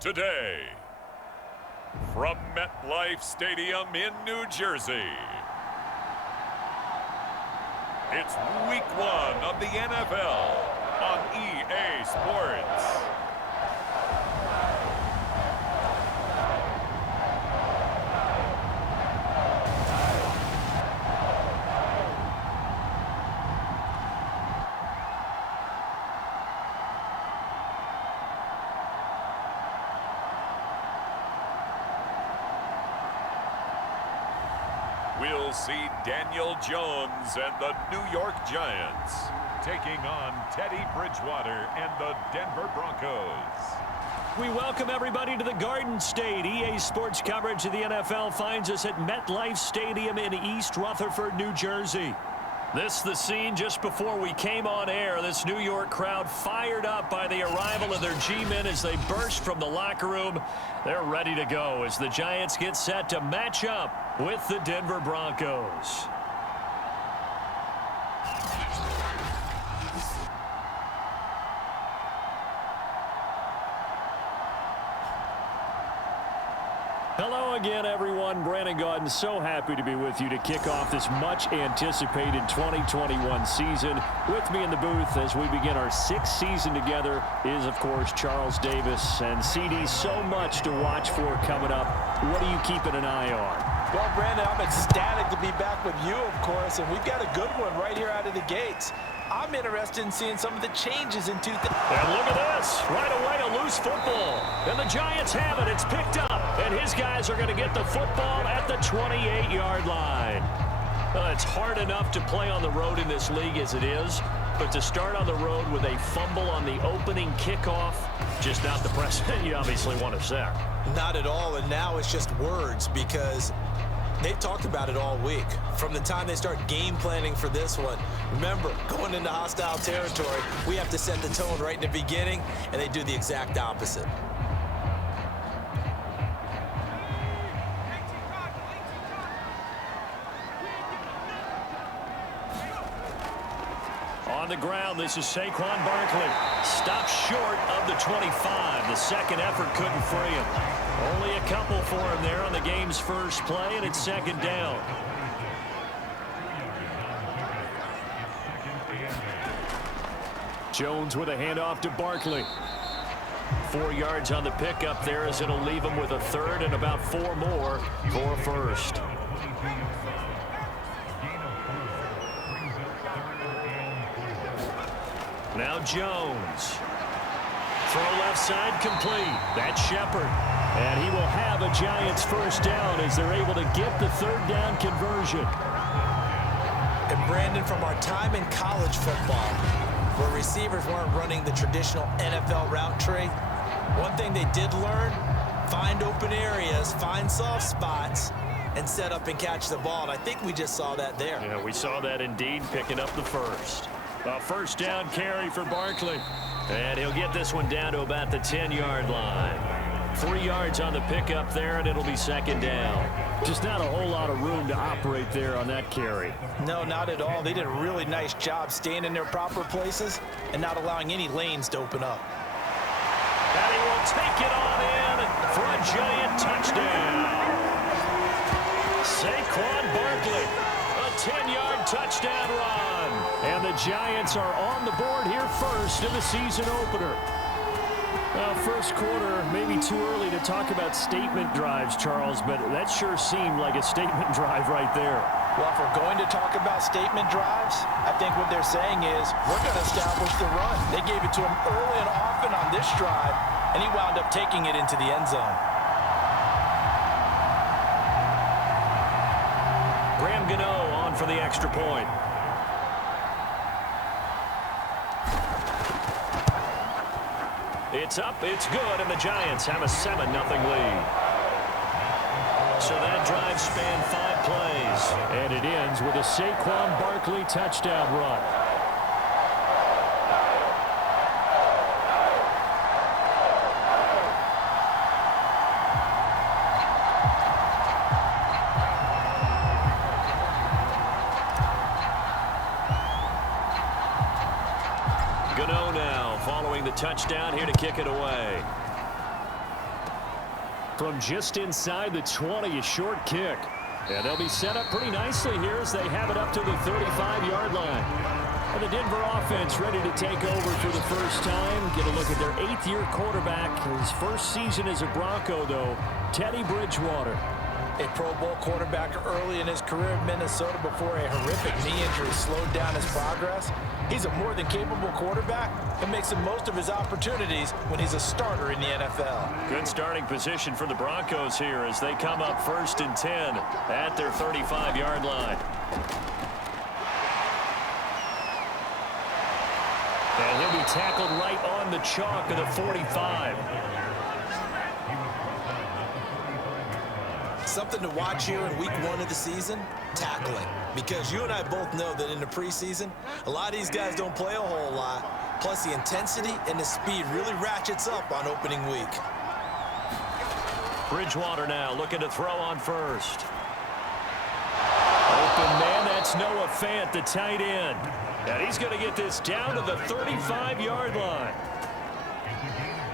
Today, from MetLife Stadium in New Jersey, it's Week 1 of the NFL on EA Sports. We'll see Daniel Jones and the New York Giants taking on Teddy Bridgewater and the Denver Broncos. We welcome everybody to the Garden State. EA Sports coverage of the NFL finds us at MetLife Stadium in East Rutherford, New Jersey. This is the scene just before we came on air. This New York crowd fired up by the arrival of their G-men as they burst from the locker room. They're ready to go as the Giants get set to match up with the Denver Broncos. Hello again, everyone. Brandon Gaudin, so happy to be with you to kick off this much-anticipated 2021 season. With me in the booth as we begin our sixth season together is, of course, Charles Davis. And, CD, so much to watch for coming up. What are you keeping an eye on? Well, Brandon, I'm ecstatic to be back with you, of course, and we've got a good one right here out of the gates. I'm interested in seeing some of the changes in 2000. And look at this. Right away, a loose football. And the Giants have it. It's picked up. And his guys are going to get the football at the 28-yard line. It's hard enough to play on the road in this league as it is. But to start on the road with a fumble on the opening kickoff, just not the precedent you obviously want to set. Not at all. And now it's just words because they've talked about it all week. From the time they start game planning for this one, remember, going into hostile territory, we have to set the tone right in the beginning, and they do the exact opposite. On the ground, this is Saquon Barkley. Stopped short of the 25. The second effort couldn't free him. Only a couple for him there on the game's first play, and it's second down. Jones with a handoff to Barkley. 4 yards on the pickup there as it'll leave him with a third and about 4 more for a first. Now Jones. Throw left side complete. That's Shepard. And he will have a Giants first down as they're able to get the third down conversion. And Brandon, from our time in college football, where receivers weren't running the traditional NFL route tree, one thing they did learn, find open areas, find soft spots, and set up and catch the ball. And I think we just saw that there. Yeah, we saw that indeed, picking up the first. A first down carry for Barkley. And he'll get this one down to about the 10-yard line. 3 yards on the pickup there, and it'll be second down. Just not a whole lot of room to operate there on that carry. No, not at all. They did a really nice job staying in their proper places and not allowing any lanes to open up. And he will take it on in for a Giant touchdown. Saquon Barkley, a 10-yard touchdown run. And the Giants are on the board here first in the season opener. First quarter, maybe too early to talk about statement drives, Charles, but that sure seemed like a statement drive right there. Well, if we're going to talk about statement drives, I think what they're saying is we're going to establish the run. They gave it to him early and often on this drive, and he wound up taking it into the end zone. Graham Gano on for the extra point. It's up, it's good, and the Giants have a 7-0 lead. So that drive spanned 5 plays. And it ends with a Saquon Barkley touchdown run. touchdown here to kick it away. From just inside the 20, a short kick. And they'll be set up pretty nicely here as they have it up to the 35-yard line. And the Denver offense ready to take over for the first time. Get a look at their 8th-year quarterback. His first season as a Bronco, though, Teddy Bridgewater. A Pro Bowl quarterback early in his career in Minnesota before a horrific knee injury slowed down his progress. He's a more than capable quarterback and makes the most of his opportunities when he's a starter in the NFL. Good starting position for the Broncos here as they come up 1st and 10 at their 35-yard line. And he'll be tackled right on the chalk of the 45. Something to watch here in week 1 of the season, tackling. Because you and I both know that in the preseason, a lot of these guys don't play a whole lot. Plus, the intensity and the speed really ratchets up on opening week. Bridgewater now looking to throw on first. Open man, that's Noah Fant, the tight end. And he's going to get this down to the 35-yard line.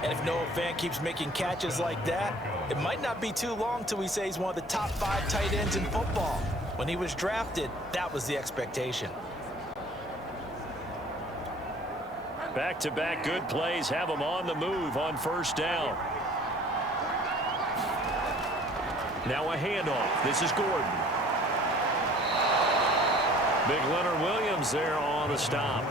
And if Noah Fant keeps making catches like that, it might not be too long till we say he's one of the top 5 tight ends in football. When he was drafted, that was the expectation. Back-to-back good plays have him on the move on first down. Now a handoff. This is Gordon. Big Leonard Williams there on the stop.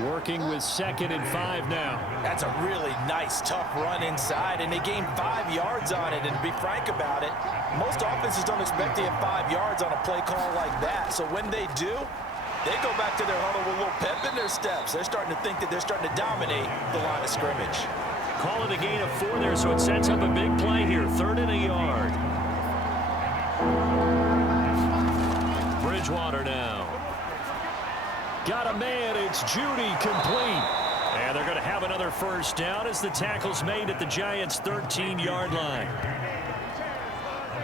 Working with 2nd and 5 now. That's a really nice, tough run inside, and they gained 5 yards on it. And to be frank about it, most offenses don't expect to get 5 yards on a play call like that. So when they do, they go back to their huddle with a little pep in their steps. They're starting to think that they're starting to dominate the line of scrimmage. Call it a gain of 4 there, so it sets up a big play here. 3rd and a yard. Bridgewater now. Got a man, it's Judy, complete. And they're going to have another first down as the tackle's made at the Giants' 13-yard line.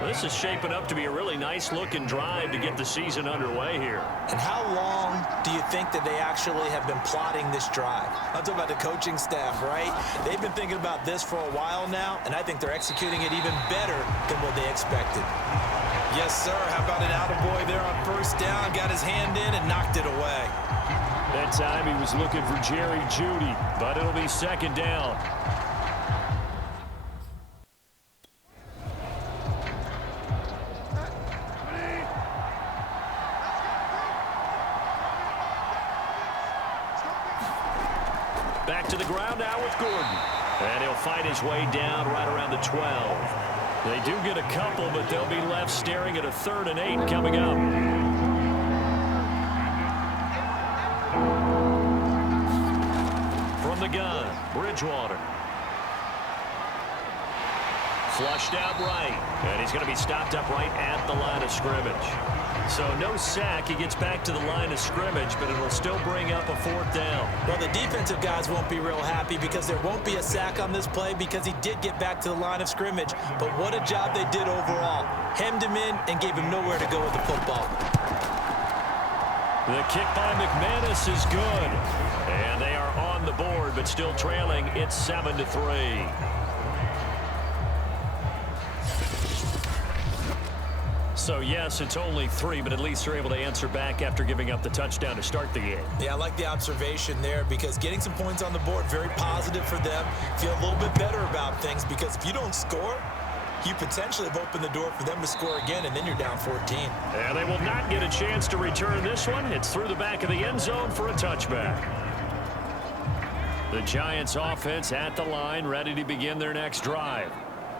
This is shaping up to be a really nice-looking drive to get the season underway here. And how long do you think that they actually have been plotting this drive? I'm talking about the coaching staff, right? They've been thinking about this for a while now, and I think they're executing it even better than what they expected. Yes, sir. How about an attaboy there on first down? Got his hand in and knocked it away. That time he was looking for Jerry Jeudy, but it'll be 2nd down. Back to the ground now with Gordon. And he'll fight his way down right around the 12. They do get a couple, but they'll be left staring at a 3rd and 8 coming up. From the gun, Bridgewater. Flushed out right, and he's going to be stopped up right at the line of scrimmage. So no sack. He gets back to the line of scrimmage, but it'll still bring up a 4th down. Well, the defensive guys won't be real happy because there won't be a sack on this play because he did get back to the line of scrimmage. But what a job they did overall. Hemmed him in and gave him nowhere to go with the football. The kick by McManus is good. And they are on the board, but still trailing. It's 7-3. So, yes, it's only 3, but at least they're able to answer back after giving up the touchdown to start the game. Yeah, I like the observation there because getting some points on the board, very positive for them. Feel a little bit better about things because if you don't score, you potentially have opened the door for them to score again, and then you're down 14. And they will not get a chance to return this one. It's through the back of the end zone for a touchback. The Giants offense at the line, ready to begin their next drive.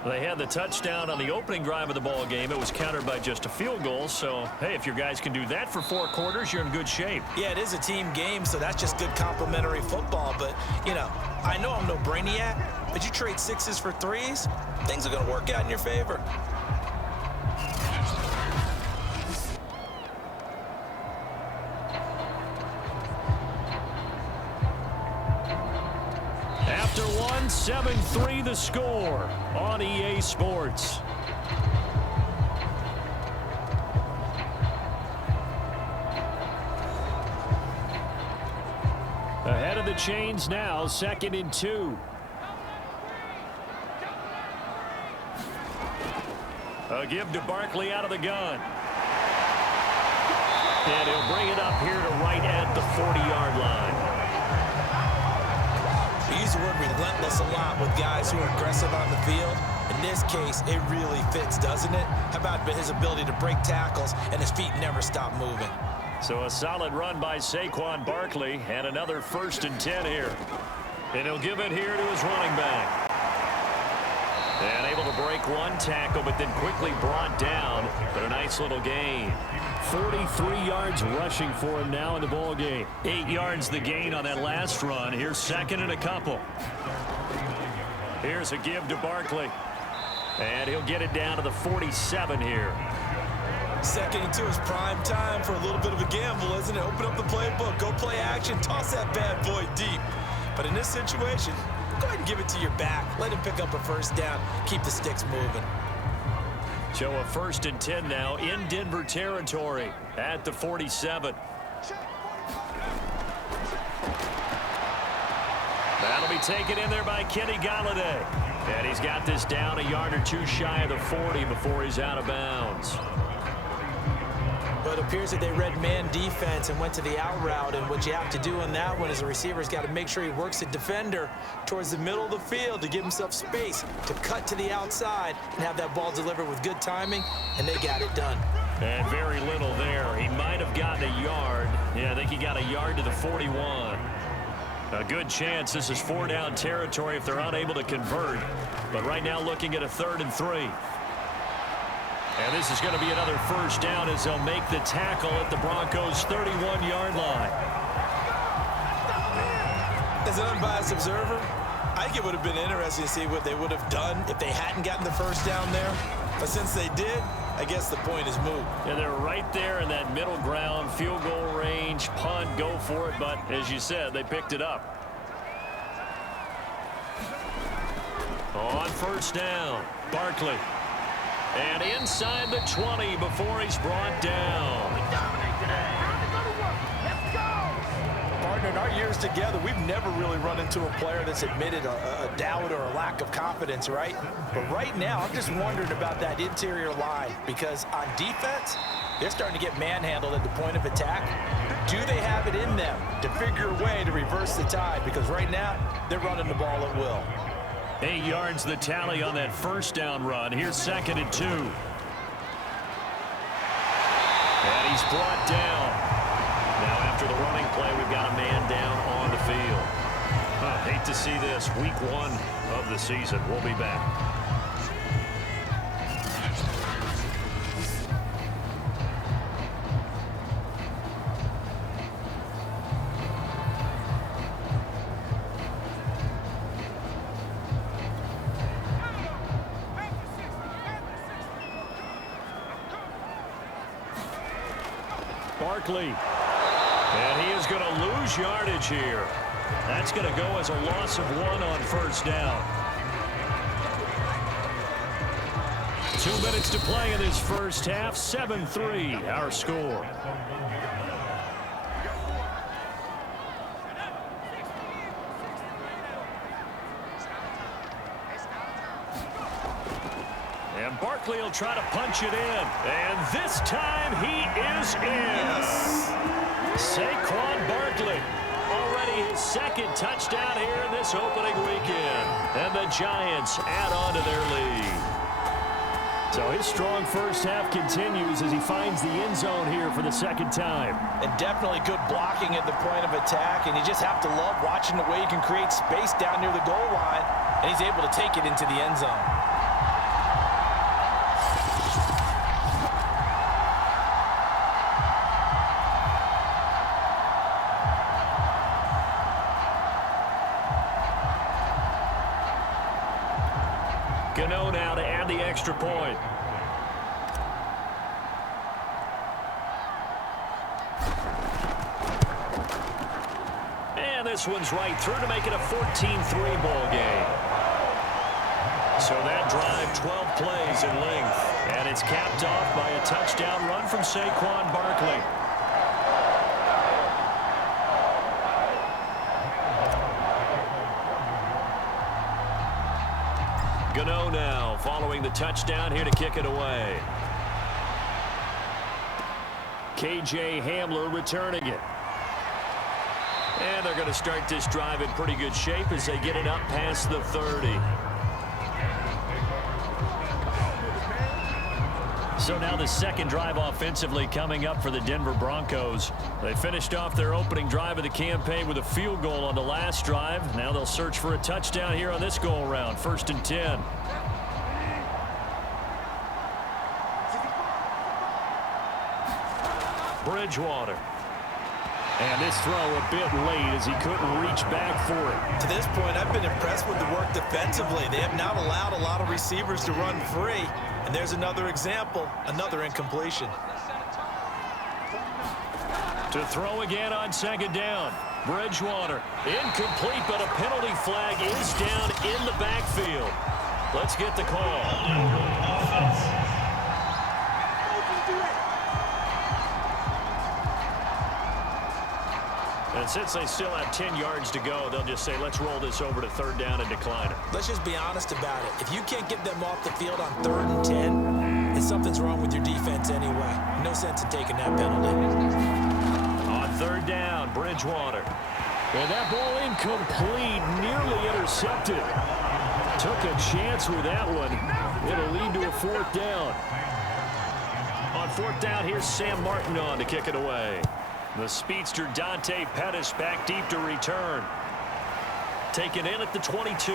They had the touchdown on the opening drive of the ball game. It was countered by just a field goal. So, hey, if your guys can do that for 4 quarters, you're in good shape. Yeah, it is a team game, so that's just good complimentary football. But, you know, I know I'm no brainiac, but you trade 6s for 3s, things are going to work out in your favor. After 7-3 the score on EA Sports. Ahead of the chains now, 2nd and 2. A give to Barkley out of the gun. And he'll bring it up here to right at the 40-yard line. We use the word relentless a lot with guys who are aggressive on the field. In this case, it really fits, doesn't it? How about his ability to break tackles and his feet never stop moving? So a solid run by Saquon Barkley and another 1st and 10 here. And he'll give it here to his running back. And able to break one tackle, but then quickly brought down. But a nice little gain. 43 yards rushing for him now in the ball game. 8 yards the gain on that last run. Here's 2nd and a couple. Here's a give to Barkley. And he'll get it down to the 47 here. 2nd and 2 is prime time for a little bit of a gamble, isn't it? Open up the playbook, go play action, toss that bad boy deep. But in this situation, go ahead and give it to your back. Let him pick up a 1st down. Keep the sticks moving. So a 1st and 10 now in Denver territory at the 47. That'll be taken in there by Kenny Golladay. And he's got this down a yard or 2 shy of the 40 before he's out of bounds. But it appears that they read man defense and went to the out route. And what you have to do on that one is the receiver's got to make sure he works the defender towards the middle of the field to give himself space to cut to the outside and have that ball delivered with good timing, and they got it done. And very little there. He might have gotten a yard. Yeah, I think he got a yard to the 41. A good chance this is 4-down territory if they're unable to convert. But right now looking at a 3rd and 3. And this is going to be another 1st down as they'll make the tackle at the Broncos' 31-yard line. As an unbiased observer, I think it would have been interesting to see what they would have done if they hadn't gotten the 1st down there. But since they did, I guess the point is moot. And they're right there in that middle ground, field goal range, punt, go for it. But as you said, they picked it up. On 1st down, Barkley. And inside the 20 before he's brought down. Partner, in our years together, we've never really run into a player that's admitted a doubt or a lack of confidence, right? But right now, I'm just wondering about that interior line, because on defense, they're starting to get manhandled at the point of attack. Do they have it in them to figure a way to reverse the tide? Because right now, they're running the ball at will. 8 yards the tally on that 1st down run. Here's 2nd and 2. And he's brought down. Now after the running play, we've got a man down on the field. Hate to see this. Week 1 of the season. We'll be back. Barkley. And he is going to lose yardage here. That's going to go as a loss of 1 on 1st down. 2 minutes to play in this 1st half. 7-3 our score. And Barkley will try to punch it in. And this time he is in. Yes. Saquon Barkley. Already his 2nd touchdown here in this opening weekend. And the Giants add on to their lead. So his strong 1st half continues as he finds the end zone here for the 2nd time. And definitely good blocking at the point of attack. And you just have to love watching the way he can create space down near the goal line. And he's able to take it into the end zone. Gano now to add the extra point. And this one's right through to make it a 14-3 ball game. So that drive, 12 plays in length. And it's capped off by a touchdown run from Saquon Barkley. Gano now following the touchdown here to kick it away. KJ Hamler returning it. And they're going to start this drive in pretty good shape as they get it up past the 30. So now the second drive offensively coming up for the Denver Broncos. They finished off their opening drive of the campaign with a field goal on the last drive. Now they'll search for a touchdown here on this go-around. 1st and 10. Bridgewater. And this throw a bit late as he couldn't reach back for it. To this point, I've been impressed with the work defensively. They have not allowed a lot of receivers to run free. And there's another example, another incompletion. To throw again on 2nd down. Bridgewater. Incomplete, but a penalty flag is down in the backfield. Let's get the call. And since they still have 10 yards to go, they'll just say, let's roll this over to 3rd down and decline it. Let's just be honest about it. If you can't get them off the field on 3rd and 10, then something's wrong with your defense anyway. No sense in taking that penalty. On 3rd down, Bridgewater. And that ball incomplete, nearly intercepted. Took a chance with that one. It'll lead to a 4th down. On 4th down, here's Sam Martin on to kick it away. The speedster Dante Pettis back deep to return. Taken in at the 22.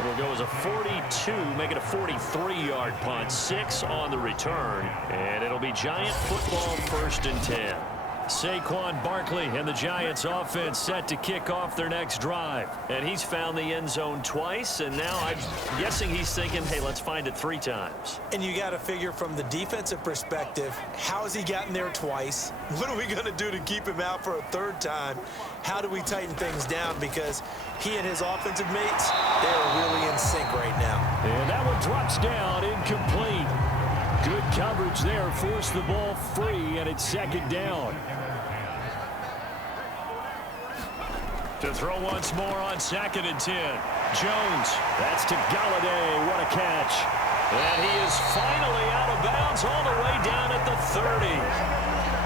It'll go as a 42, make it a 43-yard punt. 6 on the return. And it'll be Giant football 1st and 10. Saquon Barkley and the Giants offense set to kick off their next drive. And he's found the end zone twice, and now I'm guessing he's thinking, hey, let's find it 3 times. And you got to figure from the defensive perspective, how has he gotten there twice? What are we going to do to keep him out for a 3rd time? How do we tighten things down? Because he and his offensive mates, they are really in sync right now. And that one drops down, incomplete. Good coverage there, forced the ball free, and it's 2nd down. To throw once more on 2nd and 10. Jones, that's to Galladay. What a catch. And he is finally out of bounds all the way down at the 30.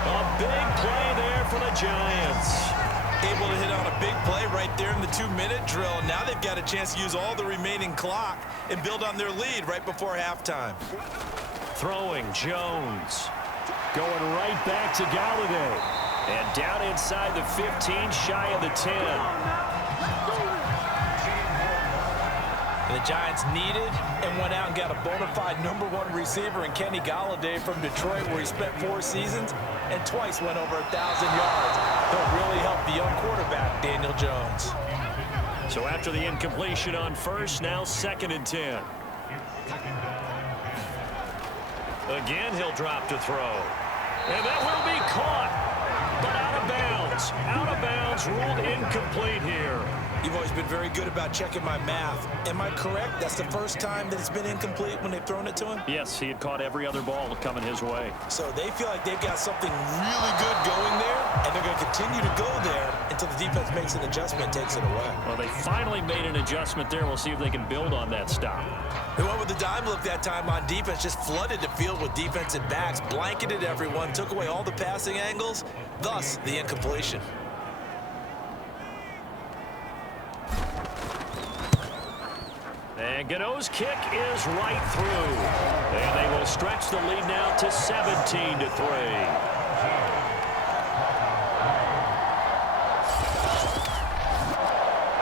A big play there for the Giants. Able to hit on a big play right there in the 2-minute drill. Now they've got a chance to use all the remaining clock and build on their lead right before halftime. Throwing Jones. Going right back to Galladay. And down inside the 15, shy of the 10. The Giants needed and went out and got a bona fide #1 receiver in Kenny Galladay from Detroit, where he spent 4 seasons and twice went over 1,000 yards. He'll really help the young quarterback, Daniel Jones. So after the incompletion on 1st, now 2nd and 10. Again, he'll drop to throw. And that will be caught. But out of bounds. Out of bounds, ruled incomplete here. You've always been very good about checking my math. Am I correct? That's the first time that it's been incomplete when they've thrown it to him? Yes, he had caught every other ball coming his way. So they feel like they've got something really good going there, and they're going to continue to go there until the defense makes an adjustment and takes it away. Well, they finally made an adjustment there. We'll see if they can build on that stop. They went with the dime look that time on defense, just flooded the field with defensive backs, blanketed everyone, took away all the passing angles, thus the incompletion. And Gano's kick is right through. And they will stretch the lead now to 17-3.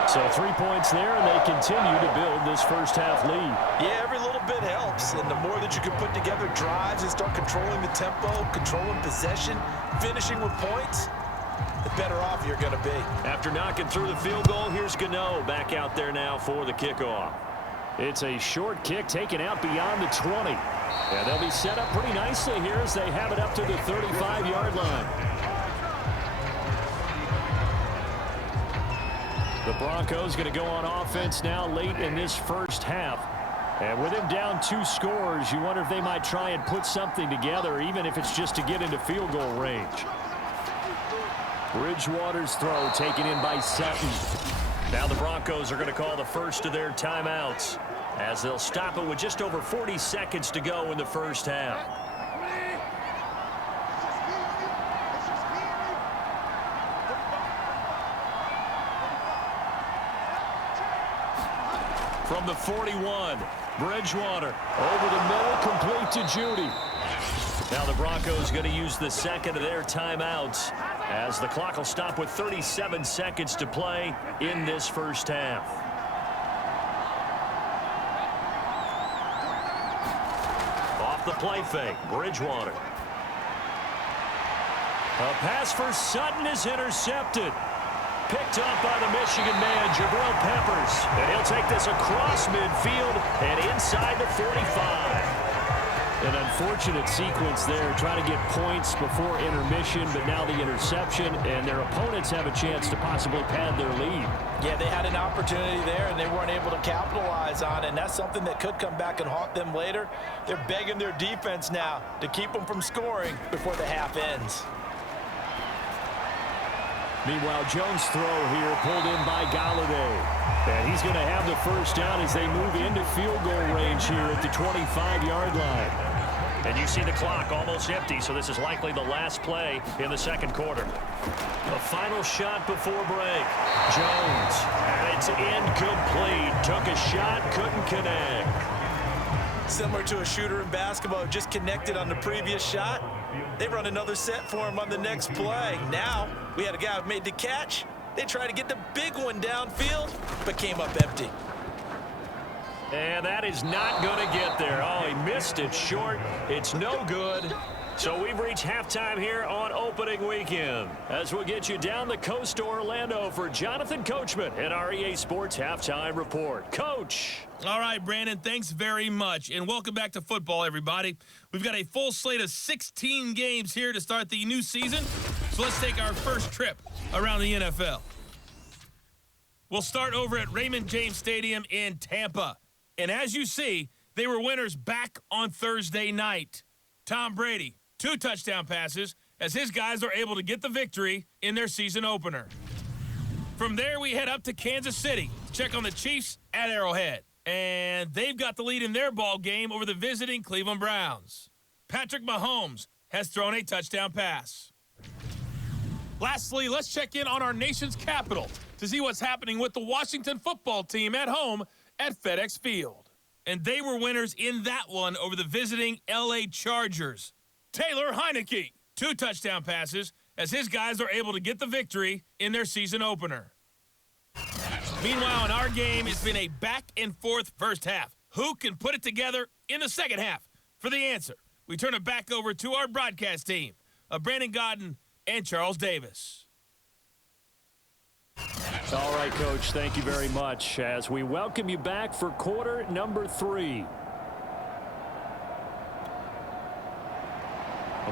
So 3 points there, and they continue to build this first half lead. Yeah, every little bit helps. And the more that you can put together drives and start controlling the tempo, controlling possession, finishing with points, the better off you're going to be. After knocking through the field goal, here's Gano back out there now for the kickoff. It's a short kick taken out beyond the 20. And they'll be set up pretty nicely here as they have it up to the 35-yard line. The Broncos going to go on offense now late in this first half. And with them down 2 scores, you wonder if they might try and put something together, even if it's just to get into field goal range. Bridgewater's throw taken in by Sutton. Now the Broncos are going to call the first of their timeouts as they'll stop it with just over 40 seconds to go in the first half. From the 41, Bridgewater over the middle, complete to Judy. Now the Broncos going to use the second of their timeouts as the clock will stop with 37 seconds to play in this first half. Off the play fake, Bridgewater. A pass for Sutton is intercepted. Picked up by the Michigan man, Jabril Peppers. And he'll take this across midfield and inside the 45. An unfortunate sequence there, trying to get points before intermission, but now the interception, and their opponents have a chance to possibly pad their lead. Yeah, they had an opportunity there, and they weren't able to capitalize on it, and that's something that could come back and haunt them later. They're begging their defense now to keep them from scoring before the half ends. Meanwhile, Jones' throw here pulled in by Galladay. And he's going to have the first down as they move into field goal range here at the 25-yard line. And you see the clock almost empty, so this is likely the last play in the second quarter. The final shot before break. Jones, and it's incomplete. Took a shot, couldn't connect. Similar to a shooter in basketball who just connected on the previous shot. They run another set for him on the next play. Now, we had a guy who made the catch. They tried to get the big one downfield, but came up empty. And that is not going to get there. Oh, he missed it short. It's no good. So we've reached halftime here on opening weekend. As we'll get you down the coast to Orlando for Jonathan Coachman at our EA Sports Halftime Report. Coach. All right, Brandon, thanks very much. And welcome back to football, everybody. We've got a full slate of 16 games here to start the new season. So let's take our first trip around the NFL. We'll start over at Raymond James Stadium in Tampa. And as you see, they were winners back on Thursday night. Tom Brady, 2 touchdown passes as his guys are able to get the victory in their season opener. From there, we head up to Kansas City to check on the Chiefs at Arrowhead. And they've got the lead in their ball game over the visiting Cleveland Browns. Patrick Mahomes has thrown a touchdown pass. Lastly, let's check in on our nation's capital to see what's happening with the Washington football team at home at FedEx Field. And they were winners in that one over the visiting LA Chargers. Taylor Heineke, 2 touchdown passes as his guys are able to get the victory in their season opener. Meanwhile, in our game, it's been a back-and-forth first half. Who can put it together in the second half? For the answer, we turn it back over to our broadcast team of Brandon Godden and Charles Davis. All right, Coach, thank you very much as we welcome you back for quarter number 3.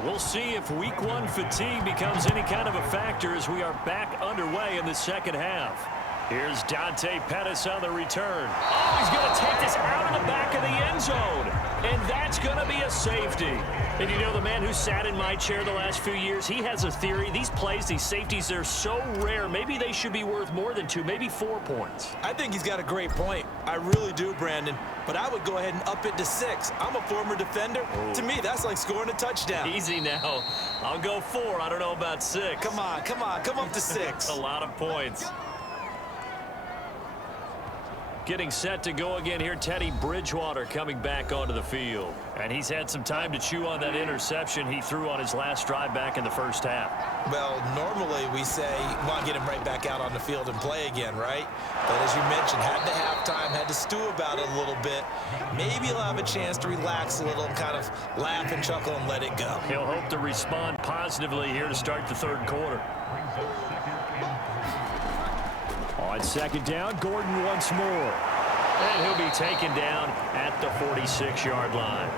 We'll see if week 1 fatigue becomes any kind of a factor as we are back underway in the second half. Here's Dante Pettis on the return. Oh, he's going to take this out of the back of the end zone. And that's going to be a safety. And you know, the man who sat in my chair the last few years, he has a theory. These plays, these safeties, they're so rare. Maybe they should be worth more than 2, maybe 4 points. I think he's got a great point. I really do, Brandon. But I would go ahead and up it to 6. I'm a former defender. Oh. To me, that's like scoring a touchdown. Easy now. I'll go 4. I don't know about 6. Come on. Come up to 6. A lot of points. Getting set to go again here, Teddy Bridgewater coming back onto the field. And he's had some time to chew on that interception he threw on his last drive back in the first half. Well, normally we say, well, get him right back out on the field and play again, right? But as you mentioned, had to halftime, had to stew about it a little bit. Maybe he'll have a chance to relax a little and kind of laugh and chuckle and let it go. He'll hope to respond positively here to start the third quarter. On second down, Gordon once more. And he'll be taken down at the 46-yard line.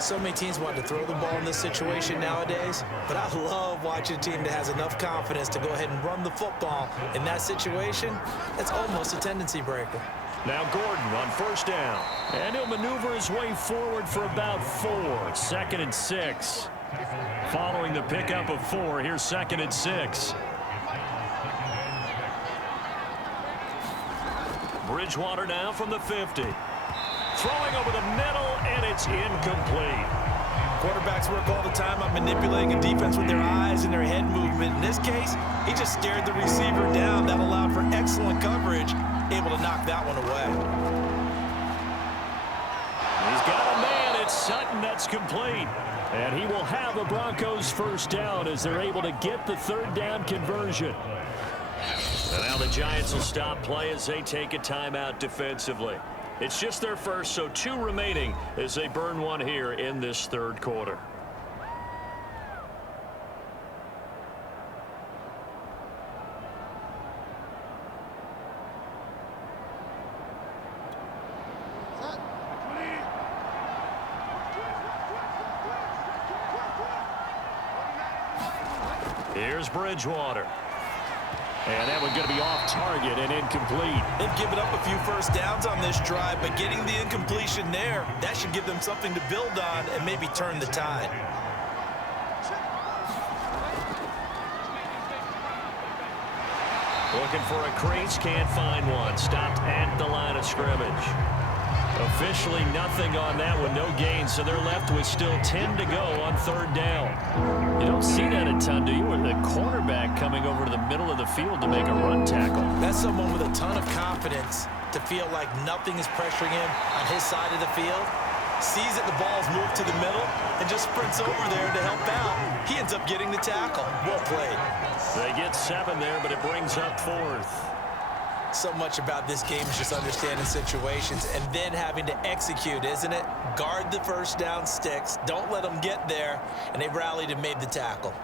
So many teams want to throw the ball in this situation nowadays, but I love watching a team that has enough confidence to go ahead and run the football in that situation. That's almost a tendency breaker. Now Gordon on first down. And he'll maneuver his way forward for about 4. 2nd and 6. Following the pickup of 4, here's 2nd and 6. Bridgewater now from the 50. Throwing over the middle, and it's incomplete. Quarterbacks work all the time on manipulating a defense with their eyes and their head movement. In this case, he just stared the receiver down. That allowed for excellent coverage, able to knock that one away. He's got a man. It's Sutton. That's complete. And he will have a Broncos first down as they're able to get the third down conversion. And now the Giants will stop play as they take a timeout defensively. It's just their first, so 2 remaining as they burn one here in this third quarter. Here's Bridgewater. And that one's going to be off target and incomplete. They've given up a few first downs on this drive, but getting the incompletion there, that should give them something to build on and maybe turn the tide. Looking for a crease, can't find one. Stopped at the line of scrimmage. Officially nothing on that one, no gain, so they're left with still 10 to go on third down. You don't see that a ton, do you? With the cornerback coming over to the middle of the field to make a run tackle. That's someone with a ton of confidence to feel like nothing is pressuring him on his side of the field. Sees that the ball's moved to the middle and just sprints over there to help out. He ends up getting the tackle. Well played. They get 7 there, but it brings up 4th. So much about this game is just understanding situations and then having to execute, isn't it? Guard the first down sticks. Don't let them get there. And they rallied and made the tackle.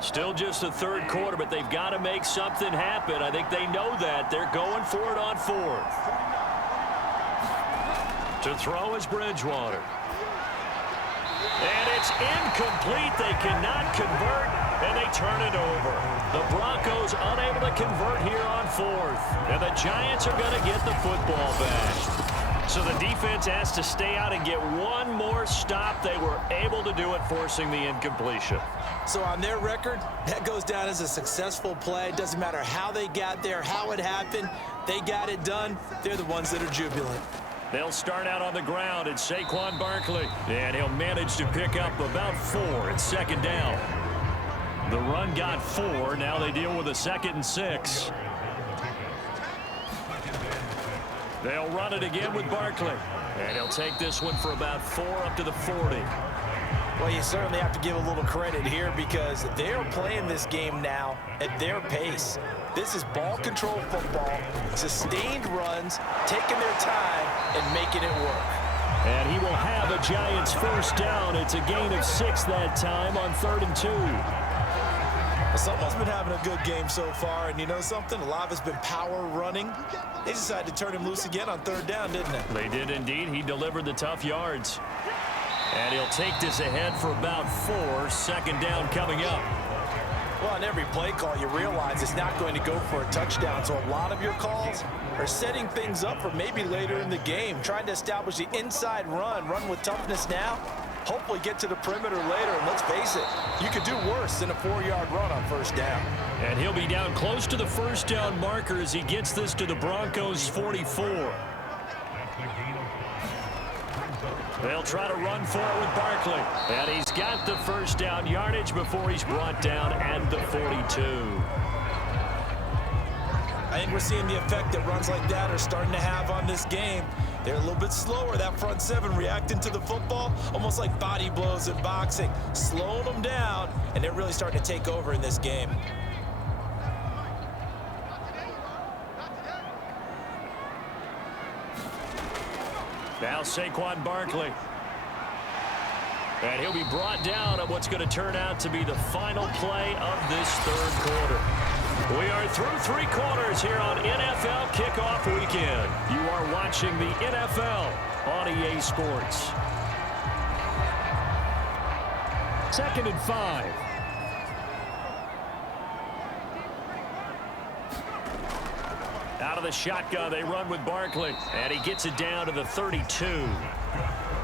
Still just the third quarter, but they've got to make something happen. I think they know that. They're going for it on 4th. To throw is Bridgewater. And it's incomplete. They cannot convert, and they turn it over. The Broncos unable to convert here on 4th. And the Giants are going to get the football back. So the defense has to stay out and get one more stop. They were able to do it, forcing the incompletion. So on their record, that goes down as a successful play. Doesn't matter how they got there, how it happened. They got it done. They're the ones that are jubilant. They'll start out on the ground. It's Saquon Barkley. And he'll manage to pick up about 4. It's second down. The run got 4. Now they deal with a 2nd and 6. They'll run it again with Barkley. And he'll take this one for about 4 up to the 40. Well, you certainly have to give a little credit here because they're playing this game now at their pace. This is ball control football, sustained runs, taking their time and making it work. And he will have a Giants first down. It's a gain of 6 that time on 3rd and 2. Well, someone's been having a good game so far, and you know something? A lot of it's been power running. They decided to turn him loose again on 3rd down, didn't they? They did indeed. He delivered the tough yards. And he'll take this ahead for about 4. 2nd down coming up. Well, on every play call, you realize it's not going to go for a touchdown. So a lot of your calls are setting things up for maybe later in the game, trying to establish the inside run with toughness now, hopefully get to the perimeter later. And let's face it, you could do worse than a 4-yard run on 1st down. And he'll be down close to the first down marker as he gets this to the Broncos 44. They'll try to run for it with Barkley. And he's got the first down yardage before he's brought down at the 42. I think we're seeing the effect that runs like that are starting to have on this game. They're a little bit slower, that front 7 reacting to the football, almost like body blows in boxing, slowing them down, and they're really starting to take over in this game. Now Saquon Barkley. And he'll be brought down at what's going to turn out to be the final play of this 3rd quarter. We are through 3 quarters here on NFL Kickoff Weekend. You are watching the NFL on EA Sports. 2nd and 5. Out of the shotgun, they run with Barkley, and he gets it down to the 32.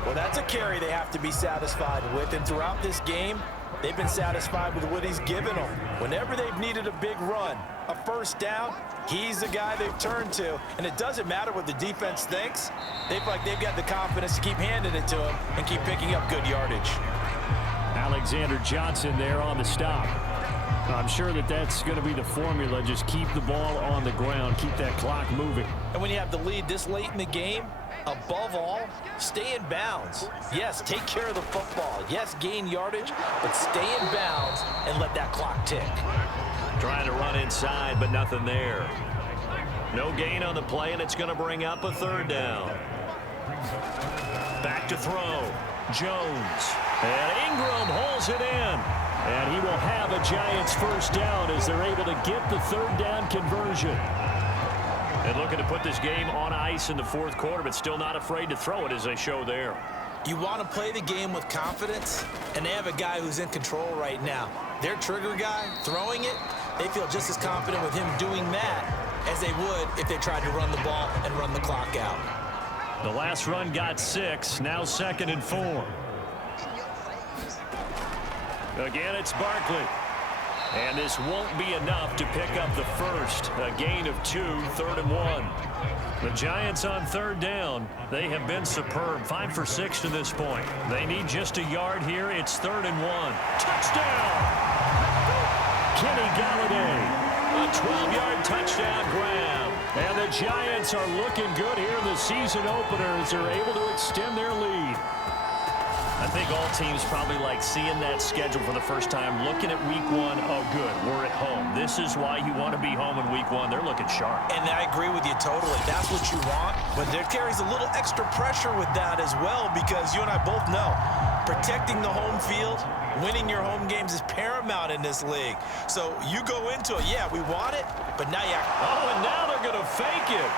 Well, that's a carry they have to be satisfied with, and throughout this game, They've been satisfied with what he's given them. Whenever they've needed a big run, a first down, he's the guy they've turned to. And it doesn't matter what the defense thinks. They feel like they've got the confidence to keep handing it to him and keep picking up good yardage. Alexander Johnson there on the stop. I'm sure that that's going to be the formula. Just keep the ball on the ground. Keep that clock moving. And when you have the lead this late in the game, above all, stay in bounds. Yes, take care of the football. Yes, gain yardage, but stay in bounds and let that clock tick. Trying to run inside, but nothing there. No gain on the play, and it's going to bring up a third down. Back to throw. Jones. And Ingram holds it in. And he will have a Giants first down as they're able to get the third down conversion. And looking to put this game on ice in the fourth quarter, but still not afraid to throw it as they show there. You want to play the game with confidence, and they have a guy who's in control right now. Their trigger guy, throwing it, they feel just as confident with him doing that as they would if they tried to run the ball and run the clock out. The last run got 6, now 2nd and 4. Again, it's Barkley. And this won't be enough to pick up the first. A gain of 2, 3rd and 1. The Giants on third down. They have been superb. 5 for 6 to this point. They need just a yard here. It's 3rd and 1. Touchdown! Kenny Galladay. A 12-yard touchdown grab. And the Giants are looking good here in the season opener as they're able to extend their lead. I think all teams probably like seeing that schedule for the first time, looking at week 1. Oh, good, we're at home. This is why you want to be home in week 1. They're looking sharp. And I agree with you totally. That's what you want. But there carries a little extra pressure with that as well, because you and I both know protecting the home field, winning your home games is paramount in this league. So you go into it, yeah, we want it, but now you... Oh, and now they're going to fake it.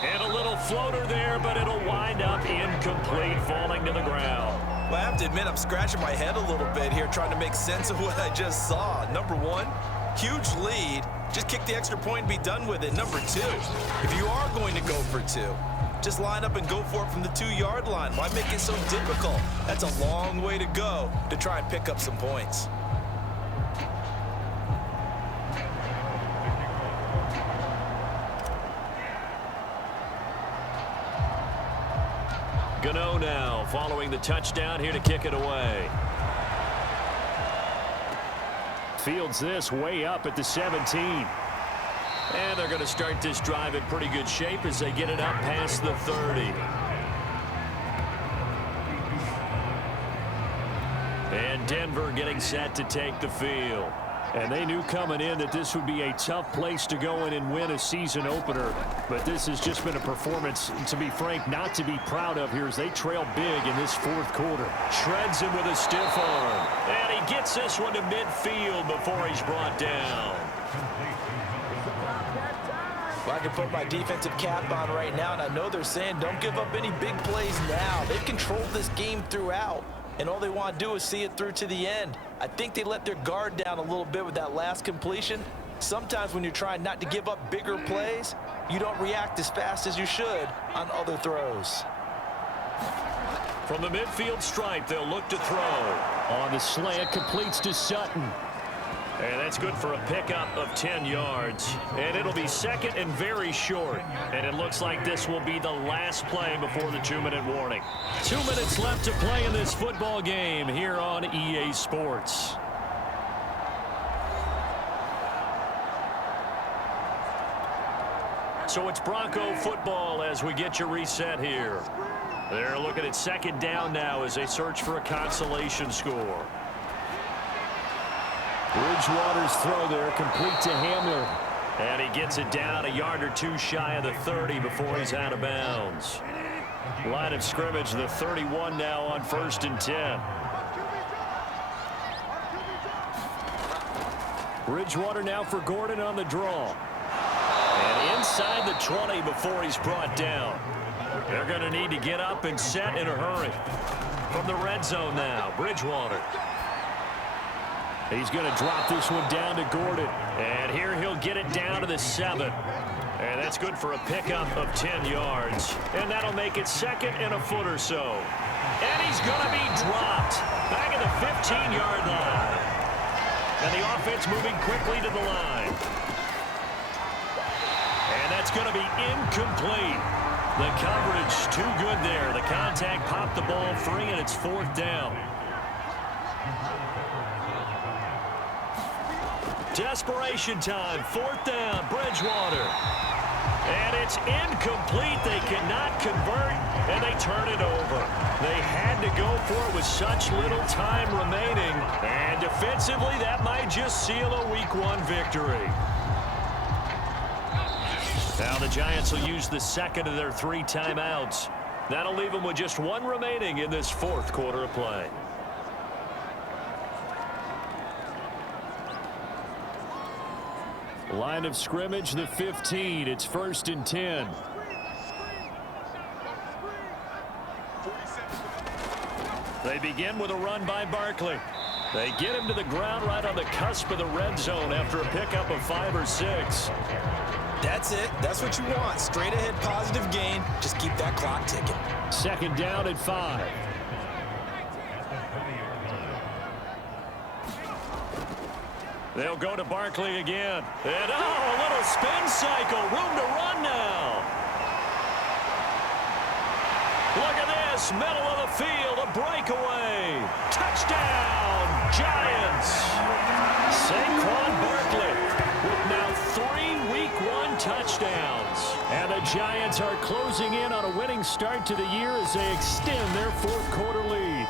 And a little floater there, but it'll wind up incomplete, falling to the ground. Well, I have to admit, I'm scratching my head a little bit here, trying to make sense of what I just saw. Number 1, huge lead. Just kick the extra point and be done with it. Number 2, if you are going to go for 2, just line up and go for it from the 2-yard line. Why make it so difficult? That's a long way to go to try and pick up some points. Gano now following the touchdown here to kick it away. Fields this way up at the 17. And they're going to start this drive in pretty good shape as they get it up past the 30. And Denver getting set to take the field. And they knew coming in that this would be a tough place to go in and win a season opener. But this has just been a performance, to be frank, not to be proud of here as they trail big in this fourth quarter. Shreds him with a stiff arm. And he gets this one to midfield before he's brought down. Well, I can put my defensive cap on right now, and I know they're saying don't give up any big plays now. They've controlled this game throughout, and all they want to do is see it through to the end. I think they let their guard down a little bit with that last completion. Sometimes when you're trying not to give up bigger plays, you don't react as fast as you should on other throws. From the midfield stripe, they'll look to throw. On the slant, completes to Sutton. And that's good for a pickup of 10 yards. And it'll be 2nd and very short. And it looks like this will be the last play before the 2-minute warning. 2 minutes left to play in this football game here on EA Sports. So it's Bronco football as we get you reset here. They're looking at 2nd down now as they search for a consolation score. Bridgewater's throw there, complete to Hamler. And he gets it down a yard or 2 shy of the 30 before he's out of bounds. Line of scrimmage, the 31 now on 1st and 10. Bridgewater now for Gordon on the draw. And inside the 20 before he's brought down. They're going to need to get up and set in a hurry. From the red zone now, Bridgewater. He's going to drop this one down to Gordon. And here he'll get it down to the 7. And that's good for a pickup of 10 yards. And that'll make it 2nd and a foot or so. And he's going to be dropped. Back at the 15-yard line. And the offense moving quickly to the line. And that's going to be incomplete. The coverage too good there. The contact popped the ball free, and it's 4th down. Desperation time. 4th down. Bridgewater. And it's incomplete. They cannot convert, and they turn it over. They had to go for it with such little time remaining. And defensively, that might just seal a Week 1 victory. Now the Giants will use the second of their 3 timeouts. That'll leave them with just 1 remaining in this 4th quarter of play. Line of scrimmage, the 15. It's 1st and 10. They begin with a run by Barkley. They get him to the ground right on the cusp of the red zone after a pickup of 5 or 6. That's it. That's what you want. Straight ahead positive gain. Just keep that clock ticking. 2nd down at 5. They'll go to Barkley again. And, a little spin cycle. Room to run now. Look at this. Middle of the field. A breakaway. Touchdown, Giants. Saquon Barkley with now 3 Week 1 touchdowns. And the Giants are closing in on a winning start to the year as they extend their 4th quarter lead.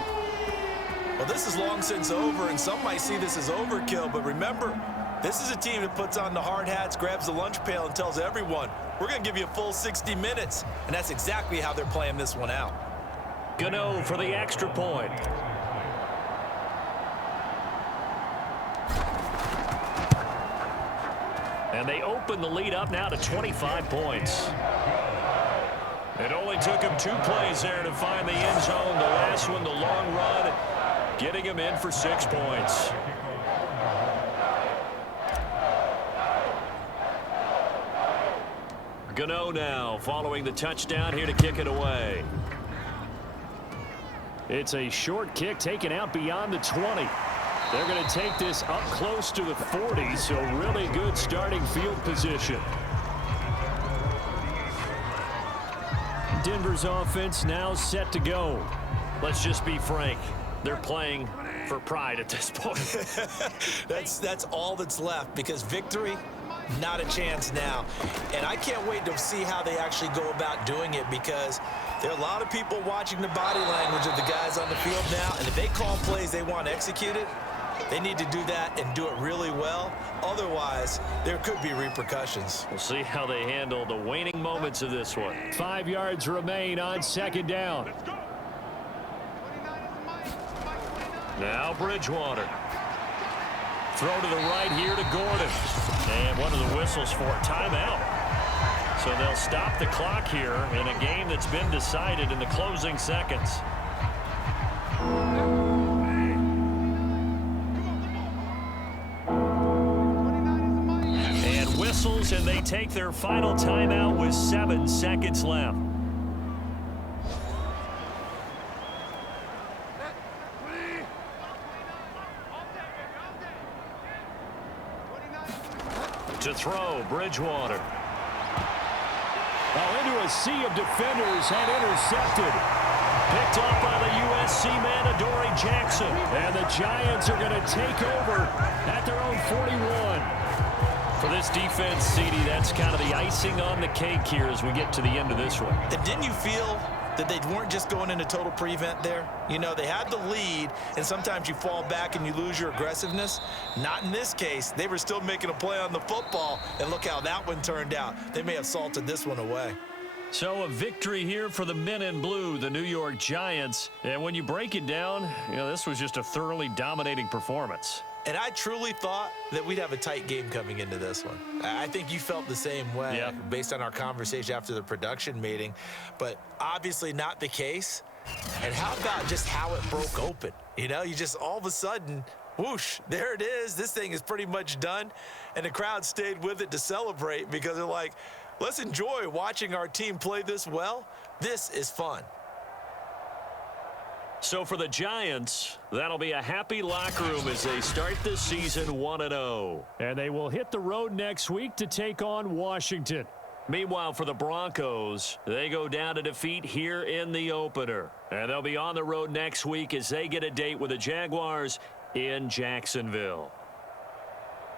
Well, this is long since over, and some might see this as overkill, but remember, this is a team that puts on the hard hats, grabs the lunch pail, and tells everyone, we're going to give you a full 60 minutes, and that's exactly how they're playing this one out. Gano for the extra point. And they open the lead up now to 25 points. It only took him 2 plays there to find the end zone. The last one, the long run, getting him in for 6 points. Gano now following the touchdown here to kick it away. It's a short kick taken out beyond the 20. They're going to take this up close to the 40, so really good starting field position. Denver's offense now set to go. Let's just be frank. They're playing for pride at this point. That's all that's left, because victory, not a chance now. And I can't wait to see how they actually go about doing it, because there are a lot of people watching the body language of the guys on the field now, and if they call plays they want executed, they need to do that and do it really well. Otherwise, there could be repercussions. We'll see how they handle the waning moments of this one. 5 yards remain on 2nd down. Now Bridgewater. Throw to the right here to Gordon. And one of the whistles for a timeout. So they'll stop the clock here in a game that's been decided in the closing seconds. And whistles, and they take their final timeout with 7 seconds left. To throw, Bridgewater. Into a sea of defenders and intercepted. Picked off by the USC man, Adoree Jackson. And the Giants are going to take over at their own 41. For this defense, CD, that's kind of the icing on the cake here as we get to the end of this one. And didn't you feel that they weren't just going into total prevent there? You know, they had the lead, and sometimes you fall back and you lose your aggressiveness. Not in this case. They were still making a play on the football, and look how that one turned out. They may have salted this one away. So a victory here for the men in blue, the New York Giants. And when you break it down, you know, this was just a thoroughly dominating performance. And I truly thought that we'd have a tight game coming into this one. I think you felt the same way based on our conversation after the production meeting, but obviously not the case. And how about just how it broke open? You know, you just all of a sudden, whoosh, there it is. This thing is pretty much done. And the crowd stayed with it to celebrate because they're like, let's enjoy watching our team play this well. This is fun. So for the Giants, that'll be a happy locker room as they start this season 1-0. And they will hit the road next week to take on Washington. Meanwhile, for the Broncos, they go down to defeat here in the opener. And they'll be on the road next week as they get a date with the Jaguars in Jacksonville.